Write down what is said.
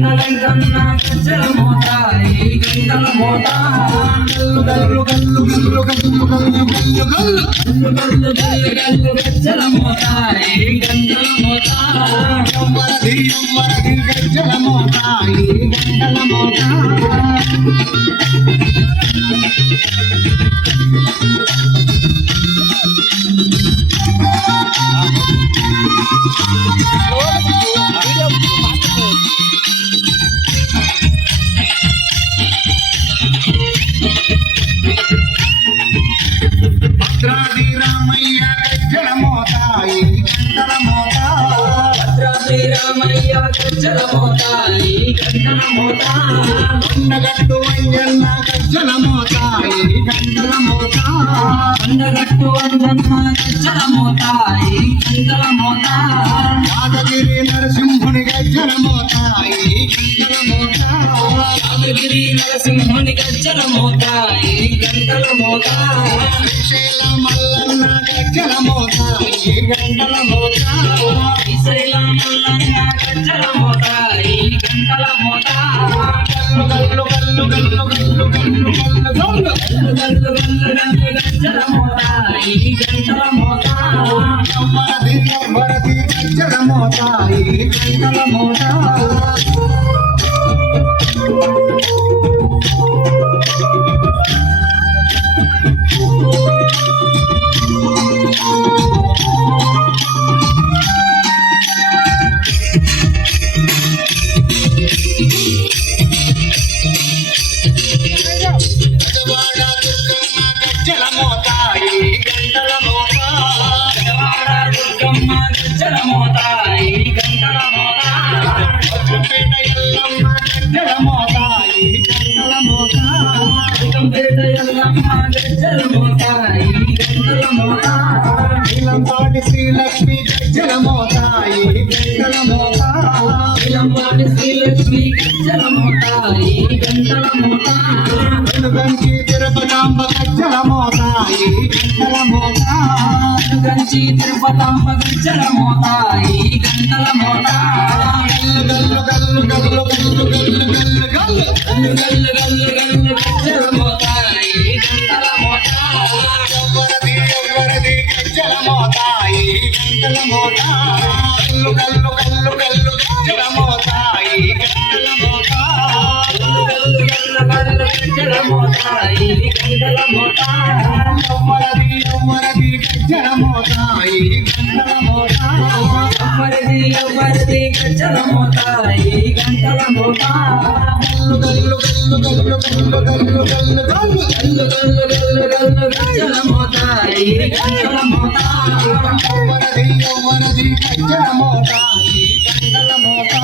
గంటలంకన్నా గజ్జల మోతాయి గంటల మోతా గల్లు గల్లు గల్లు గల్లు గల్లు గల్లు గల్లు గల్లు గల్లు గల్లు గల్లు గజ్జల మోతాయి గంటల మోతా యవ్వరది యవ్వరది గజ్జల మోతాయి గంటల మోతా భద్రాద్రి రామయ్య గజ్జల మోతాయి గంటల మోతా భద్రాద్రి రామయ్య గజ్జల మోతాయి గంటల మోతా కొండగట్టు అంజన్న గజ్జల మోతాయి గంటల మోతా కొండగట్టు అంజన్న గజ్జల మోతాయి గంటల మోతా యాదగిరి నరసింహుని గజ్జల మోతాయి గంటల మోతా యాదగిరి నరసింహుని గజ్జల మోతాయి గంటల మోతా శ్రీశైల మల్లన్న గజ్జల మోతాయి గంటల మోతా శ్రీశైల మల్లన్న గజ్జల మోతాయి గంటల మోతా గల్లు గల్లు గల్లు గల్లు గల్లు గల్లు గల్లు గల్లు గల్లు గల్లు గల్లు గజ్జల మోతాయి గంటల మోతా యవ్వరది యవ్వరది గజ్జల మోతాయి గంటల మోతా గజ్జల మోతాయి గంటల మోతా దుర్గమ్మ గజ్జల మోతాయి గంటల మోతా వజ్రపేట ఎల్లమ్మ గజ్జల మోతాయి గంటల మోతా వజ్రపేట ఎల్లమ్మ గజ్జల మోతాయి గంటల మోతా నీలంపాటి శ్రీలక్ష్మి గజ్జల మోతాయి గంటల మోతా నీలంపాటి శ్రీలక్ష్మి గజ్జల మోతాయి గంటల మోతా వెనుగంచి తిరుపతాంబ గజ్జల మోతాయి గంటల మోతా వెనుగంచి తిరుపతాంబ గజ్జల మోతాయి గంటల మోతా గల్లు గల్లు గల్లు గల్లు గల్లు గల్లు గల్లు గల్లు గల్లు గల్లు గల్లు గజ్జల మోతాయి గంటల మోతా యవ్వరది యవ్వరది గజ్జల మోతాయి గంటల మోతా గల్లు గల్లు గల్లు గల్లు గజ్జల మోతాయి గంటల మోతా గల్లు గల్లు గల్లు గజ్జల మోతాయి గంటల మోతా యవ్వరది యవ్వరది గజ్జల మోతాయి గంటల మోతా యవ్వరది యవ్వరది గజ్జల మోతాయి గంటల మోతా గల్లు గల్లు గల్లు గల్లు గల్లు గల్లు గల్లు గల్లు గల్లు గల్లు గల్లు గజ్జల మోతాయి గంటల మోతా యవ్వరది యవ్వరది గజ్జల మోతాయి గంటల మోతా